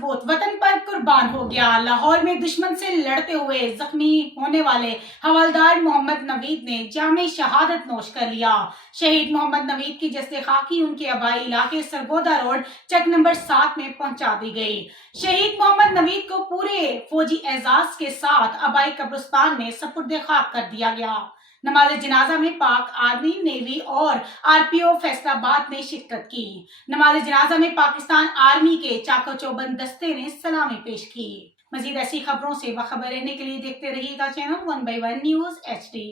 मजबूत, वतन पर कुर्बान हो गया। लाहौर में दुश्मन से लड़ते हुए जख्मी होने वाले हवलदार मोहम्मद नवीद ने जामे शहादत नोश कर लिया। शहीद मोहम्मद नवीद की जस्ते खाकी उनके आबाई इलाके सरगोदा रोड चक नंबर 7 में पहुंचा दी गई। शहीद मोहम्मद नवीद को पूरे फौजी एजाज के साथ आबाई कब्रिस्तान में सपुर्दे खाक कर दिया गया। नमाज जनाजा में पाक आर्मी, नेवी और आरपीओ फैसलाबाद ने शिरकत की। नमाज जनाजा में पाकिस्तान आर्मी के चाको चौबंद दस्ते ने सलामी पेश की। मजीद ऐसी खबरों से बाखबर रहने के लिए देखते रहिएगा चैनल 1/1 न्यूज HD।